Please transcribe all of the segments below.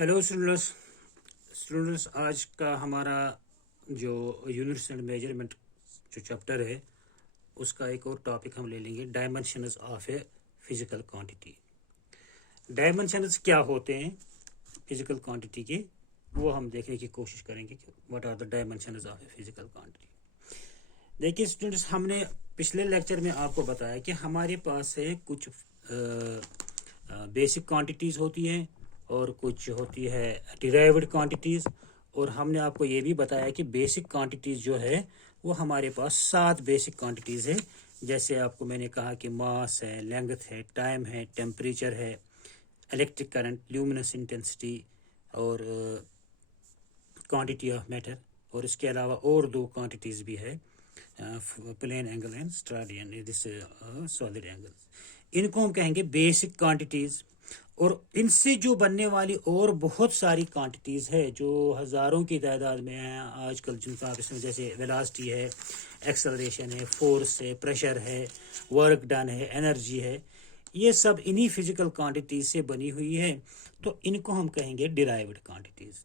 Hello students आज का हमारा जो यूनिट्स एंड मेजरमेंट जो चैप्टर है उसका एक और टॉपिक हम ले लेंगे, dimensions of a physical quantity. Dimensions क्या होते हैं फिजिकल क्वांटिटी के, वो हम देखने की कोशिश करेंगे कि what are the dimensions of a physical quantity. देखिए स्टूडेंट्स, हमने पिछले लेक्चर में आपको बताया कि हमारे पास है कुछ बेसिक क्वांटिटीज़ होती हैं और कुछ होती है डिराइव्ड क्वांटिटीज़। और हमने आपको ये भी बताया कि बेसिक क्वांटिटीज़ जो है वो हमारे पास 7 बेसिक क्वांटिटीज़ है। जैसे आपको मैंने कहा कि मास है, लेंथ है, टाइम है, टेम्परेचर है, इलेक्ट्रिक करंट, ल्यूमिनस इंटेंसिटी और क्वांटिटी ऑफ मैटर। और इसके अलावा और 2 क्वांटिटीज़ भी है, plane angle and steradian this solid angle. इनको हम कहेंगे बेसिक क्वांटिटीज़। और इनसे जो बनने वाली और बहुत सारी क्वांटिटीज़ है जो हज़ारों की तादाद में है आजकल, जिनका इसमें जैसे वेलोसिटी है, एक्सेलरेशन है, फोर्स है, प्रेशर है, वर्क डन है, एनर्जी है, ये सब इन्हीं फिजिकल क्वांटिटीज़ से बनी हुई है। तो इनको हम कहेंगे डिराइव्ड क्वांटिटीज़।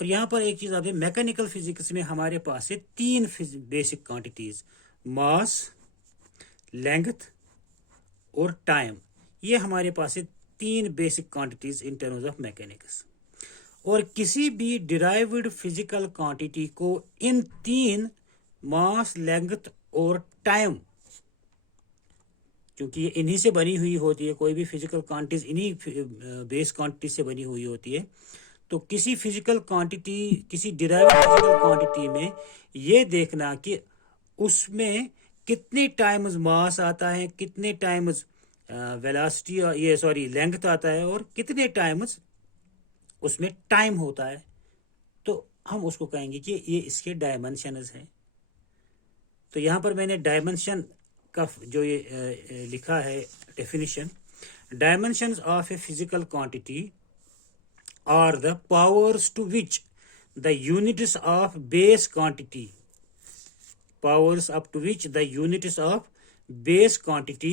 और यहाँ पर एक चीज़ आप मैकेनिकल फिजिक्स में हमारे पास है 3 बेसिक क्वांटिटीज़, मास, लेंथ और टाइम। ये हमारे पास है 3 basic quantities in terms of mechanics. और किसी भी डिराइव्ड फिजिकल क्वांटिटी को इन 3 मास, लेंथ और टाइम, क्योंकि ये इन्हीं से बनी हुई होती है, कोई भी फिजिकल क्वांटिटीज इन्हीं बेस क्वांटिटी से बनी हुई होती है। तो किसी फिजिकल क्वांटिटी, किसी डिराइव्ड फिजिकल क्वांटिटी में ये देखना कि उसमें कितने टाइम्स मास आता है, कितने टाइम्स वेलोसिटी, ये सॉरी लेंथ आता है, और कितने टाइम्स उसमें टाइम होता है, तो हम उसको कहेंगे कि ये इसके डायमेंशंस हैं। तो यहाँ पर मैंने डायमेंशन का जो ये लिखा है definition, dimensions of a physical quantity are the powers to which the units of base quantity, powers up to which the units of base quantity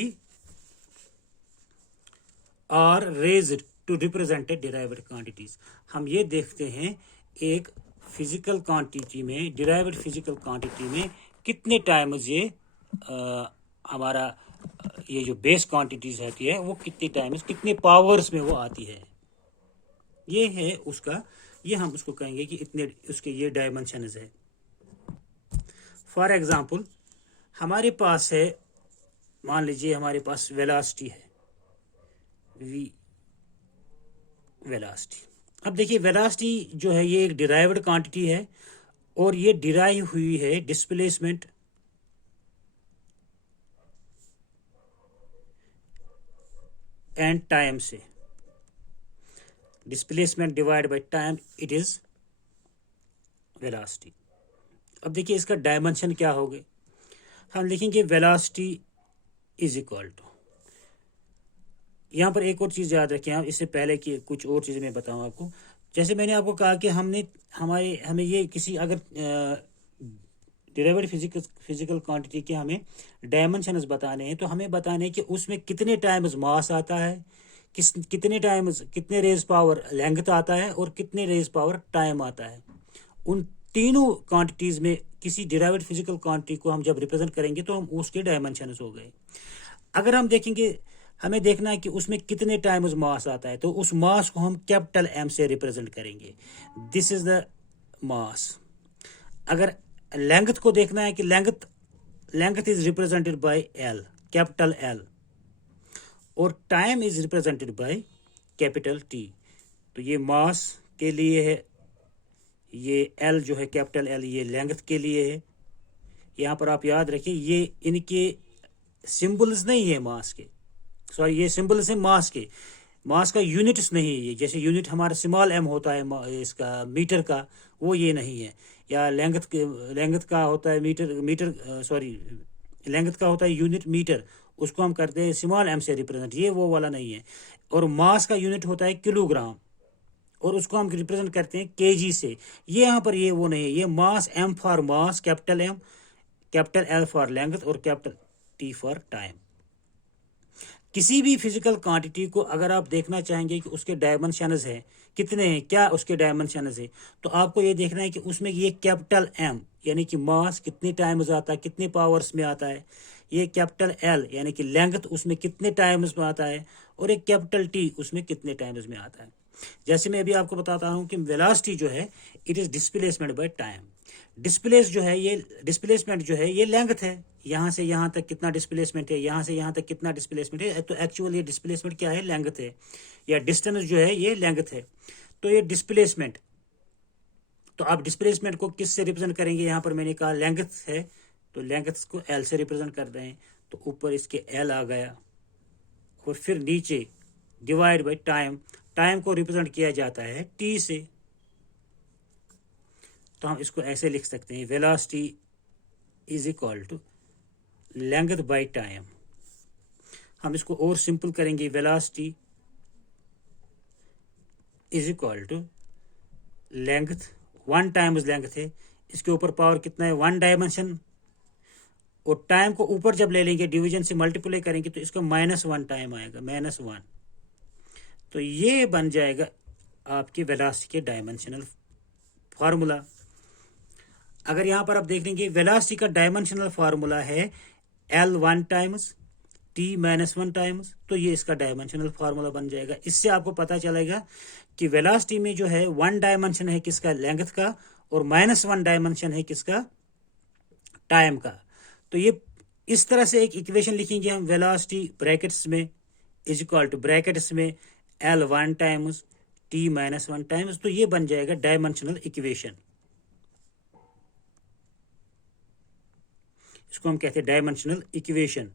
are raised to represent a derived quantities। हम ये देखते हैं एक physical quantity में, derived physical quantity में कितने times ये हमारा ये जो बेस क्वांटिटीज होती है वो कितने टाइम्स, कितने पावर्स में वो आती है, ये है उसका, ये हम उसको कहेंगे कि इतने उसके ये डायमेंशंस है। फॉर एग्जाम्पल हमारे पास है, मान लीजिए हमारे पास वेलोसिटी है, वी वेलोसिटी। अब देखिए वेलोसिटी जो है ये एक डिराइव्ड क्वांटिटी है और ये डिराइव हुई है डिस्प्लेसमेंट एंड टाइम से। Displacement divide by time, it is velocity. अब देखिए इसका डायमेंशन क्या हो गए, हम लिखेंगे वेलोसिटी इज इक्वल टू, यहाँ पर एक और चीज़ याद रखें आप, इससे पहले कि कुछ और चीज़ें मैं बताऊँ आपको। जैसे मैंने आपको कहा कि हमें ये किसी अगर डिराइव्ड फिजिकल क्वांटिटी के हमें डायमेंशंस बताने हैं, तो हमें बताने हैं कि उसमें कितने टाइम्स मास आता है, कितने टाइम्स, कितने रेज पावर लेंथ आता है और कितने रेज पावर टाइम आता है। उन तीनों क्वांटिटीज़ में किसी डिराइव्ड फिजिकल क्वांटिटी को हम जब रिप्रेजेंट करेंगे तो हम उसके डायमेंशंस हो गए। अगर हम देखेंगे, हमें देखना है कि उसमें कितने टाइम्स मास आता है, तो उस मास को हम कैपिटल एम से रिप्रेजेंट करेंगे, दिस इज द मास। अगर लेंथ को देखना है कि length is represented by L, capital L, और time is represented by capital T. तो ये मास के लिए है, ये एल जो है कैपिटल एल, ये लेंथ के लिए है। यहाँ पर आप याद रखिए ये इनके सिंबल्स नहीं है मास के, सॉरी ये सिंबल्स है मास के, मास का यूनिट्स नहीं है ये। जैसे यूनिट हमारा स्मॉल एम होता है इसका मीटर का, वो ये नहीं है। या लेंथ का होता है मीटर सॉरी लेंथ का होता है यूनिट मीटर, उसको हम करते हैं स्मॉल एम से रिप्रेजेंट, ये वो वाला नहीं है। और मास का यूनिट होता है किलोग्राम, और उसको हम रिप्रेजेंट करते हैं केजी से। ये यहाँ पर ये वो नहीं है, ये mass, M for mass, capital M, capital L for length और कैपिटल टी फॉर टाइम। किसी भी फिजिकल क्वांटिटी को अगर आप देखना चाहेंगे कि उसके डायमेंशंस है कितने हैं, क्या उसके डायमेंशंस है, तो आपको ये देखना है कि उसमें ये कैपिटल एम यानी कि मास कितने टाइम्स आता है, कितने पावर्स में आता है, ये कैपिटल एल यानी कि लेंथ उसमें कितने टाइम्स में आता है, और एक कैपिटल टी उसमें कितने टाइम्स में आता है। जैसे मैं अभी आपको बताता हूँ कि वेलोसिटी जो है it is displacement by time. Displace जो है ये डिस्प्लेसमेंट जो है ये लेंथ है, यहाँ से यहाँ तक कितना डिस्प्लेसमेंट है, यहाँ से यहाँ तक कितना डिस्प्लेसमेंट है, तो एक्चुअली ये डिस्प्लेसमेंट क्या है, लेंथ है, या डिस्टेंस जो है ये लेंथ है। तो ये डिस्प्लेसमेंट, तो आप डिस्प्लेसमेंट को किस से रिप्रेजेंट करेंगे, यहाँ पर मैंने कहा लेंथ है तो लेंथ को एल से रिप्रेजेंट कर रहे हैं, तो ऊपर इसके एल आ गया, और फिर नीचे डिवाइड बाय टाइम, टाइम को रिप्रेजेंट किया जाता है टी से, तो हम इसको ऐसे लिख सकते हैं velocity is equal to length by time. हम इसको और सिंपल करेंगे, velocity is equal to length, one times length है, इसके ऊपर पावर कितना है, वन डायमेंशन, और टाइम को ऊपर जब ले लेंगे डिवीजन से मल्टीप्लाई करेंगे तो इसका -1 टाइम आएगा, -1। तो ये बन जाएगा आपकी वेलोसिटी के डायमेंशनल फार्मूला। अगर यहां पर आप देख लेंगे वेलोसिटी का डायमेंशनल फार्मूला है L1 टाइम्स T-1 टाइम्स, तो ये इसका डायमेंशनल फार्मूला बन जाएगा। इससे आपको पता चलेगा कि वेलोसिटी में जो है वन डायमेंशन है किसका, लेंथ का, और -1 डायमेंशन है किसका, टाइम का। तो ये इस तरह से एक इक्वेशन लिखेंगे हम, वेलोसिटी ब्रैकेट्स में इज इक्वल टू ब्रैकेट्स में L1 टाइम्स T-1 टाइम्स, तो ये बन जाएगा डायमेंशनल इक्वेशन। इसको हम कहते हैं डायमेंशनल इक्वेशन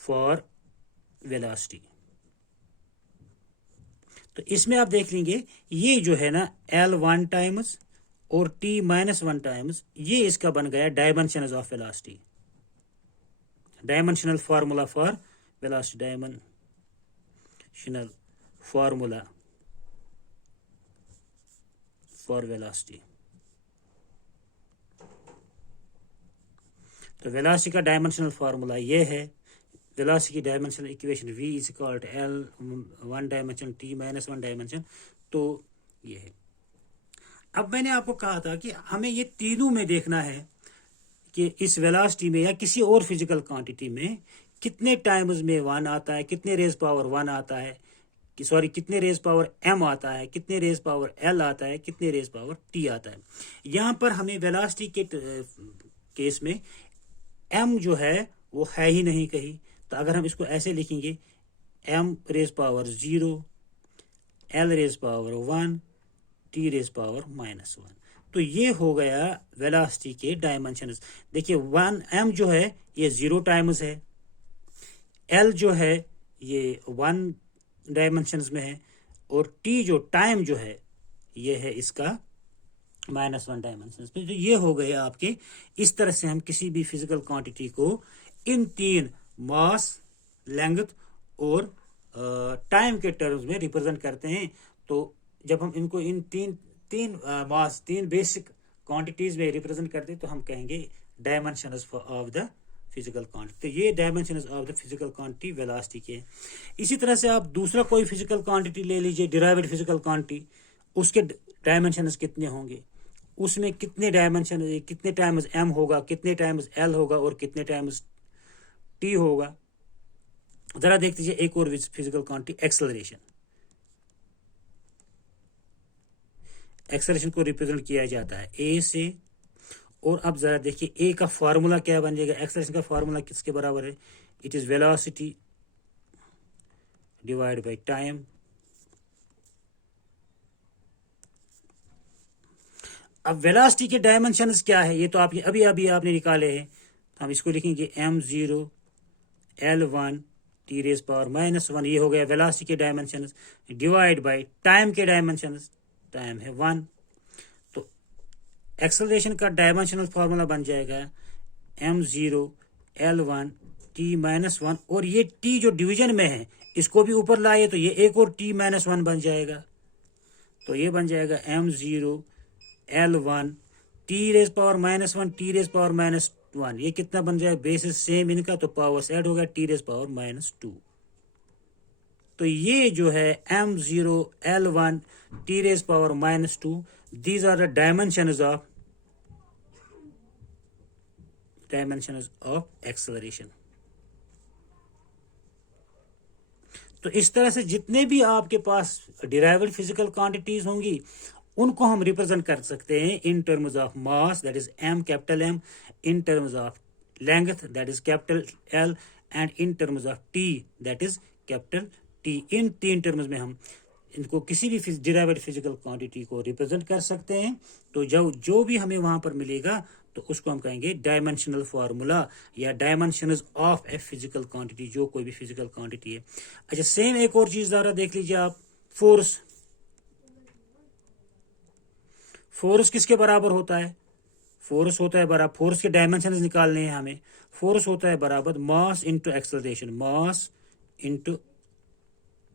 फॉर वेलोसिटी। तो इसमें आप देख लेंगे ये जो है ना L1 टाइम्स और T-1 टाइम्स, ये इसका बन गया dimensions of velocity, dimensional formula for velocity, dimensional formula for velocity. तो वेलोसिटी का डायमेंशनल फार्मूला ये है, वेलोसिटी की dimensional equation v is equal to L1 dimension T-1 dimension, तो ये है। अब मैंने आपको कहा था कि हमें ये तीनों में देखना है कि इस वेलोसिटी में या किसी और फिजिकल क्वांटिटी में कितने टाइम्स में 1 आता है, कितने रेज पावर 1 आता है, सॉरी कितने रेज पावर m आता है, कितने रेज पावर l आता है, कितने रेज पावर t आता है। यहाँ पर हमें वेलोसिटी के केस में m जो है वो है ही नहीं कहीं, तो अगर हम इसको ऐसे लिखेंगे m raise power 0, l raise power 1, t raise power -1, तो ये हो गया वेलोसिटी के डायमेंशंस। देखिए 1m जो है ये 0 टाइम्स है, l जो है ये 1 डायमेंशंस में है, और t जो टाइम जो है ये है इसका -1 डायमेंशंस में। तो ये हो गए आपके, इस तरह से हम किसी भी फिजिकल क्वांटिटी को इन तीन मास, लेंथ और टाइम के टर्म्स में रिप्रेजेंट करते हैं। तो जब हम इनको इन मास, तीन बेसिक क्वांटिटीज में रिप्रेजेंट करते हैं तो हम कहेंगे dimensions of the physical quantity. तो ये dimensions of the physical quantity velocity के। इसी तरह से आप दूसरा कोई फिजिकल क्वांटिटी ले लीजिए, डिराइव्ड फिजिकल क्वांटिटी, उसके डायमेंशंस कितने होंगे, उसमें कितने डायमेंशन, कितने टाइम्स m होगा, कितने टाइम्स l होगा, और कितने टाइम्स t होगा। जरा देख लीजिए एक और फिजिकल क्वांटिटी एक्सेलरेशन। एक्सेलरेशन को रिप्रेजेंट किया जाता है a से, और अब जरा देखिए a का फार्मूला क्या बन जाएगा, एक्सेलरेशन का फार्मूला किसके बराबर है, it is velocity divide by time. अब वेलोसिटी के डायमेंशंस क्या है, ये तो आप अभी अभी आपने निकाले हैं, तो हम इसको लिखेंगे m0 L1 t raise power -1, ये हो गया वेलोसिटी के डायमेंशंस, डिवाइड बाय टाइम के डायमेंशंस, टाइम है 1। तो एक्सेलरेशन का डायमेंशनल फार्मूला बन जाएगा m0 L1 t-1, और ये t जो डिवीजन में है इसको भी ऊपर लाए तो ये एक और t-1 बन जाएगा, तो ये बन जाएगा m0 L1 t raise power -1 t raise power 1, ये कितना बन जाए, बेसिस सेम इनका, तो पावर्स ऐड हो गया, टी रेज पावर -2। तो ये जो है m0 l1 T raise power -2, these are the dimensions of acceleration. तो इस तरह से जितने भी आपके पास डिराइव्ड फिजिकल क्वांटिटीज होंगी उनको हम रिप्रेजेंट कर सकते हैं in terms of mass, that is m, capital M, in terms of length, that is capital L, and in terms of t, that is capital T। इन तीन टर्म्स में हम इनको किसी भी डिराइव्ड फिजिकल क्वांटिटी को रिप्रेजेंट कर सकते हैं। तो जो भी हमें वहां पर मिलेगा तो उसको हम कहेंगे डायमेंशनल फार्मूला या dimensions of a physical quantity, जो कोई भी फिजिकल क्वांटिटी है। अच्छा, सेम एक और चीज जरा देख लीजिए आप, फोर्स। फोर्स किसके बराबर होता है? फोर्स होता है बराबर, फोर्स के डायमेंशंस निकालने हैं हमें। फोर्स होता है बराबर mass into acceleration, mass into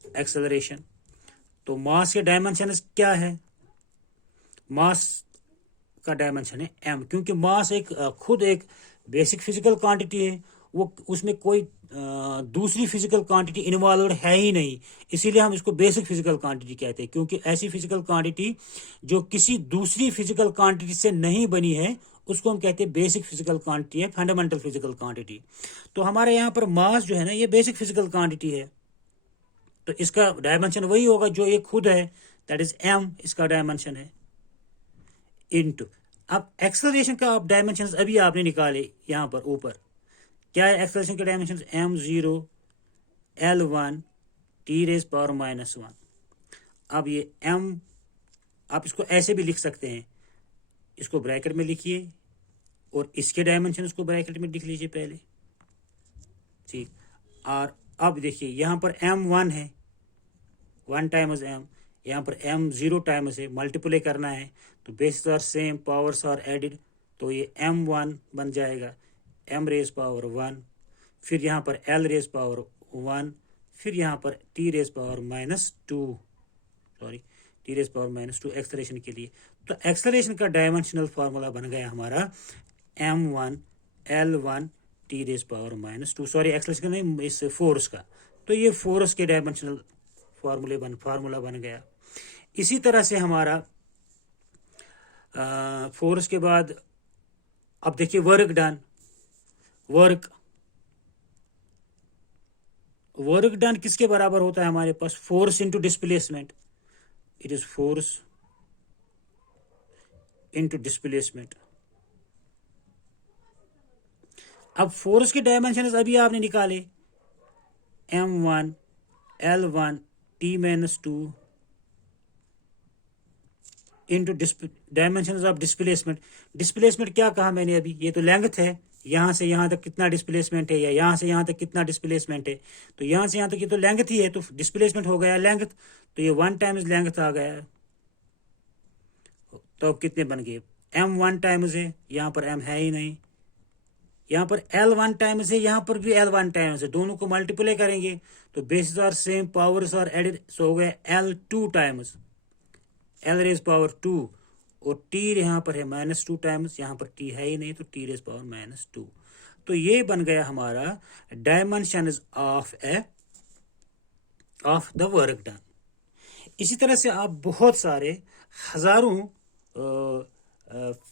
acceleration. तो मास के डायमेंशंस क्या है? मास का डायमेंशन है m, क्योंकि मास एक खुद एक बेसिक फिजिकल क्वांटिटी है, वो उसमें कोई दूसरी फिजिकल क्वांटिटी इन्वॉल्व है ही नहीं, इसीलिए हम इसको बेसिक फिजिकल क्वांटिटी कहते हैं। क्योंकि ऐसी फिजिकल क्वांटिटी जो किसी दूसरी फिजिकल क्वांटिटी से नहीं बनी है उसको हम कहते हैं बेसिक फिजिकल क्वांटिटी है, फंडामेंटल फिजिकल क्वांटिटी। तो हमारे यहाँ पर मास जो है ना, ये बेसिक फिजिकल क्वांटिटी है, तो इसका डायमेंशन वही होगा जो ये खुद है, दैट इज m, इसका डायमेंशन है, इनटू। अब एक्सेलरेशन का आप डायमेंशन अभी आपने निकाले यहाँ पर ऊपर, क्या है एक्सेलरेशन के dimension? m0 l1 T raise power -1। अब ये m, आप इसको ऐसे भी लिख सकते हैं, इसको ब्रैकेट में लिखिए और इसके डायमेंशन उसको ब्रैकेट में लिख लीजिए पहले, ठीक। और अब देखिए यहाँ पर m1 है, 1 टाइम्स m, यहाँ पर m0 टाइम्स है, मल्टीप्लाई करना है, तो basis are same, powers are added, तो ये m1 बन जाएगा m रेज पावर 1, फिर यहाँ पर l रेज पावर 1, फिर यहाँ पर t raise power -2, sorry t raise power -2 acceleration के लिए। तो एक्सेलरेशन का डायमेंशनल फार्मूला बन गया हमारा m1 l1 T raise power -2, sorry acceleration नहीं, इस फोर्स का। तो ये फोर्स के डायमेंशनल फार्मूला बन गया। इसी तरह से हमारा फोर्स के बाद अब देखिए वर्क डन, वर्क डन किसके बराबर होता है हमारे पास? Force into displacement, it is force into displacement. अब फोर्स के डायमेंशन अभी आपने निकाले, m1 l1 t -2 into dimension of displacement. Displacement क्या कहा मैंने अभी? ये तो लेंथ है, यहाँ से यहाँ तक कितना डिस्प्लेसमेंट है, या यहाँ से यहाँ तक कितना डिस्प्लेसमेंट है, तो यहाँ से यहाँ तक ये तो लेंथ ही है, तो डिस्प्लेसमेंट हो गया लेंथ, तो ये 1 टाइम्स लेंथ आ गया। तो अब कितने बन गए? m1 टाइम्स है, यहाँ पर m है ही नहीं, यहाँ पर l1 टाइम्स है, यहाँ पर भी l1 टाइम्स है, दोनों को मल्टीप्लाई करेंगे तो basis are same, powers are added, so हो गया l2 times, l raise power 2, और t यहाँ पर है -2 टाइम्स, यहाँ पर t है ही नहीं, तो t रेज पावर -2। तो ये बन गया हमारा dimension of the work done. इसी तरह से आप बहुत सारे हजारों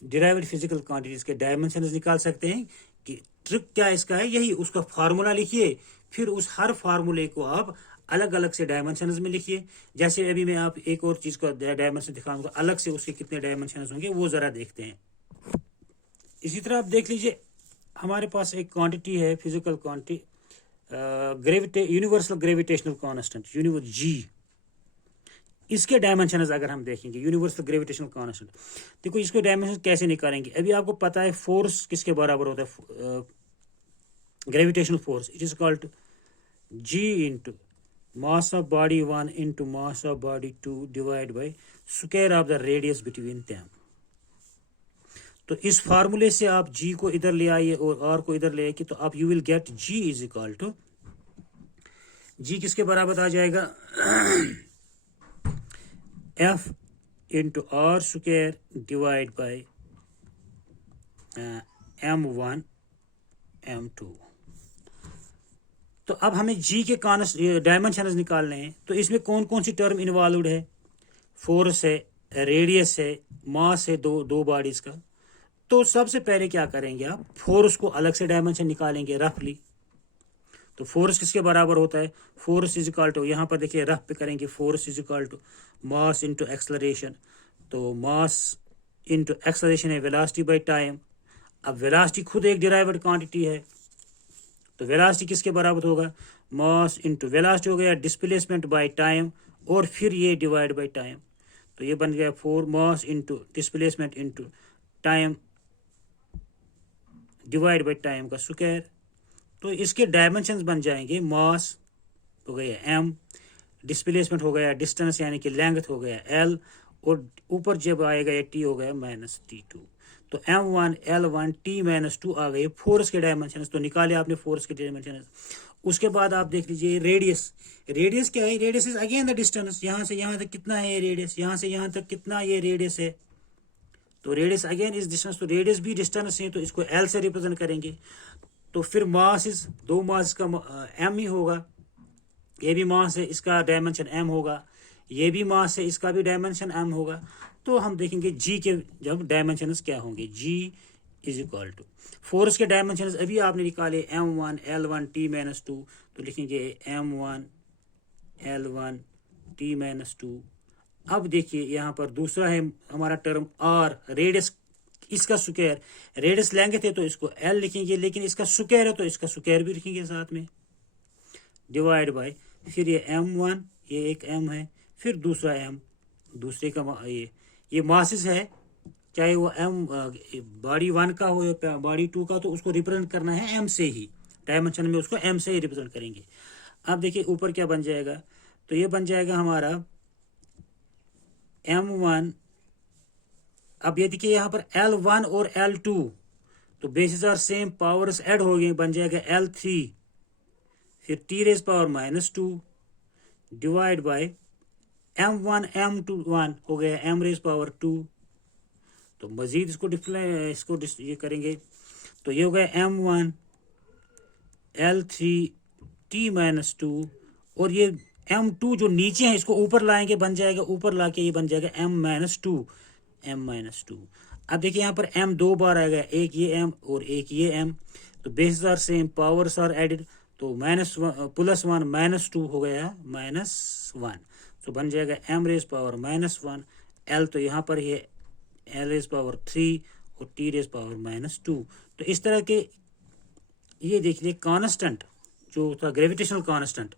डिराइव्ड फिजिकल क्वांटिटीज के डायमेंशन निकाल सकते हैं। कि ट्रिक क्या इसका है? यही, उसका फार्मूला लिखिए, फिर उस हर फार्मूले को आप अलग अलग से डायमेंशंस में लिखिए। जैसे अभी मैं आप एक और चीज का डायमेंशन दिखाऊंगा, अलग से उसके कितने डायमेंशंस होंगे वो जरा देखते हैं। इसी तरह आप देख लीजिए, हमारे पास एक क्वांटिटी है, physical quantity, universal gravitational constant, G। इसके डायमेंशंस अगर हम देखेंगे, यूनिवर्सल ग्रेविटेशनल कांस्टेंट, देखो इसके डायमेंशन कैसे निकालेंगे। अभी आपको पता है फोर्स किसके बराबर होता है? Gravitational force, it is called G into mass of body 1 into mass of body 2 divide by square of the radius between them. तो इस फार्मूले से आप G को इधर ले आइए और R को इधर ले आइए, तो आप you will get G is equal to, G किसके बराबर आ जाएगा? F into R square divide by m1 m2। तो अब हमें g के डायमेंशंस निकालने हैं। तो इसमें कौन कौन सी टर्म इन्वॉल्व है? फोर्स है, रेडियस है, मास है, दो बॉडीज का। तो सबसे पहले क्या करेंगे, आप फोर्स को अलग से डायमेंशन निकालेंगे रफली। तो फोर्स किसके बराबर होता है? फोर्स इज इक्वल टू, यहाँ पर देखिए रफ पे करेंगे, force is equal to mass into acceleration. तो मास इंटू एक्सलरेशन है वेलोसिटी बाई टाइम। अब वेलोसिटी खुद एक डिराइव्ड क्वांटिटी है, तो वेलोसिटी किसके बराबर होगा? मास इंटू वेलोसिटी हो गया डिस्प्लेसमेंट बाय टाइम, और फिर ये डिवाइड बाय टाइम। तो ये बन गया 4 mass into displacement into time divide by time का स्क्वायर। तो इसके डायमेंशंस बन जाएंगे, मास हो गया m, डिस्प्लेसमेंट हो गया डिस्टेंस यानी कि लेंथ हो गया l, और ऊपर जब आएगा ये t हो गया माइनस t2। तो m1 l1 t माइनस 2 आ गए फोर्स के डायमेंशन। तो निकाले आपने फोर्स के डायमेंशन। उसके बाद आप देख लीजिए रेडियस। रेडियस क्या है? Radius is again the distance. यहाँ से यहाँ तक कितना है ये रेडियस, यहाँ से यहाँ तक कितना ये रेडियस है। तो रेडियस अगेन इज डिस्टेंस, तो रेडियस भी डिस्टेंस है, तो इसको l से रिप्रेजेंट करेंगे। तो फिर मास इज, दो मास का m ही होगा। ये भी मास है, इसका डायमेंशन m होगा। ये भी मास है, इसका भी डायमेंशन m होगा। तो हम देखेंगे g के जब डायमेंशन क्या होंगे, g is equal to force के डायमेंशन अभी आपने निकाले m1 l1 t माइनस 2। तो लिखेंगे m1 l1 t माइनस 2। अब देखिए यहाँ पर दूसरा है हमारा टर्म r, रेडियस इसका स्क्वायर। रेडियस लेंगे थे तो इसको l लिखेंगे, लेकिन इसका स्क्वायर है तो इसका स्क्वायर भी लिखेंगे साथ में, डिवाइड बाय फिर ये m1, ये एक m है, फिर दूसरा m, दूसरे का ये मासेस है, चाहे वो m बॉडी 1 का हो या बॉडी 2 का, तो उसको रिप्रेजेंट करना है m से ही। डायमेंशन में उसको m से ही रिप्रेजेंट करेंगे। अब देखिए ऊपर क्या बन जाएगा, तो ये बन जाएगा हमारा m1। अब ये देखिए यहाँ पर l1 और l2, तो basis are same, powers add हो गए, बन जाएगा l3, फिर t raise power minus 2 divide by m1 m1 हो गया m रेज पावर 2। तो मजीद इसको ये करेंगे, तो ये हो गया m1 l3 t माइनस 2, और ये m2 जो नीचे है इसको ऊपर लाएंगे, बन जाएगा ऊपर लाके ये बन जाएगा m माइनस 2। अब देखिए यहाँ पर m दो बार आएगा, एक ये m और एक ये m। तो basis are same, powers are added, तो माइनस प्लस 1 माइनस 2 हो गया माइनस 1। तो बन जाएगा m raise power minus 1 l, तो यहाँ पर ये l रेज पावर 3 और t रेज पावर माइनस 2। तो इस तरह के ये देखिए कांस्टेंट जो था gravitational constant,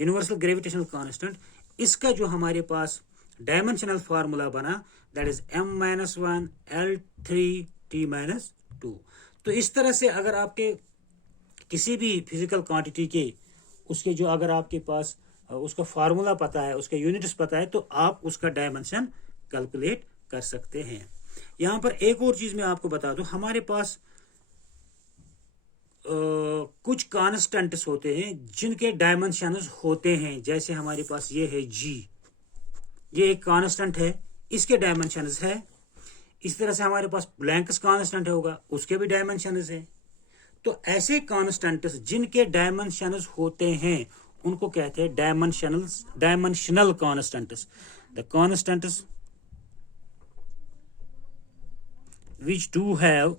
universal gravitational constant, इसका जो हमारे पास डायमेंशनल फार्मूला बना, that is m minus 1 l3 t minus 2। तो इस तरह से अगर आपके किसी भी फिजिकल क्वांटिटी के उसके जो अगर आपके पास उसका फार्मूला पता है, उसके यूनिट्स पता है, तो आप उसका डायमेंशन कैलकुलेट कर सकते हैं। यहाँ पर एक और चीज मैं आपको बता दूं, हमारे पास कुछ कांस्टेंट्स होते हैं जिनके डायमेंशंस होते हैं। जैसे हमारे पास ये है g, ये एक कांस्टेंट है, इसके डायमेंशंस है। इस तरह से हमारे पास प्लैंक्स कांस्टेंट होगा, उसके भी डायमेंशंस है। तो ऐसे कांस्टेंट्स जिनके डायमेंशंस होते हैं उनको कहते हैं dimensional constants. The constants which do have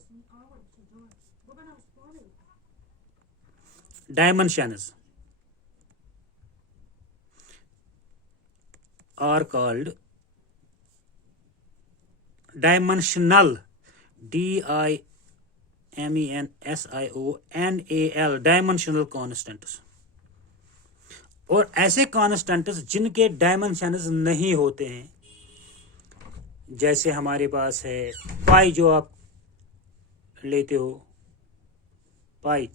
dimensions are called dimensional, D-I-M-E-N-S-I-O-N-A-L, dimensional constants। और ऐसे कांस्टेंट्स जिनके डायमेंशंस नहीं होते हैं, जैसे हमारे पास है पाई, जो आप लेते हो पाई,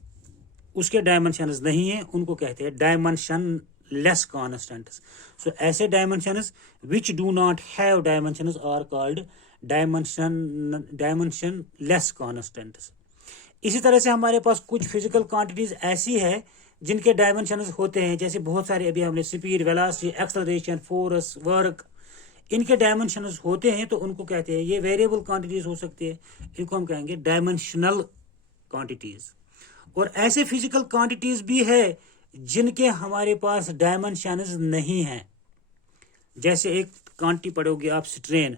उसके डायमेंशंस नहीं है, उनको कहते हैं डायमेंशनलेस कांस्टेंट्स। सो ऐसे dimensions which do not have dimensions are called dimensionless constants. इसी तरह से हमारे पास कुछ फिजिकल क्वांटिटीज ऐसी है जिनके डायमेंशंस होते हैं, जैसे बहुत सारे अभी हमने speed, velocity, acceleration, force, work, इनके डायमेंशंस होते हैं, तो उनको कहते हैं, ये वेरिएबल क्वांटिटीज हो सकती है, इनको हम कहेंगे डायमेंशनल क्वांटिटीज। और ऐसे फिजिकल क्वांटिटीज भी है जिनके हमारे पास डायमेंशंस नहीं है। जैसे एक क्वांटिटी पढ़ोगे आप स्ट्रेन,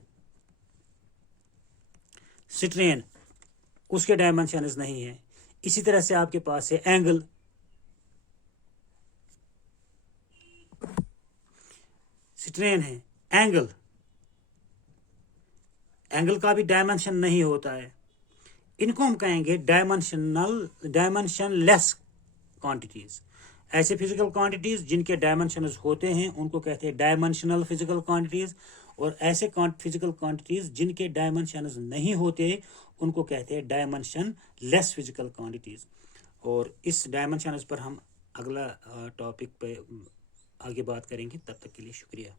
स्ट्रेन उसके डायमेंशंस नहीं है। इसी तरह से आपके पास है एंगल, स्ट्रेन है, एंगल, एंगल का भी डायमेंशन नहीं होता है। इनको हम कहेंगे डायमेंशनलेस क्वांटिटीज। ऐसे फिजिकल क्वांटिटीज जिनके डायमेंशंस होते हैं उनको कहते हैं डायमेंशनल फिजिकल क्वांटिटीज, और ऐसे फिजिकल क्वांटिटीज जिनके डायमेंशंस नहीं होते उनको कहते हैं डायमेंशन लेस फिजिकल क्वांटिटीज। और इस डायमेंशंस पर हम अगला टॉपिक पे आगे बात करेंगे। तब तक के लिए शुक्रिया।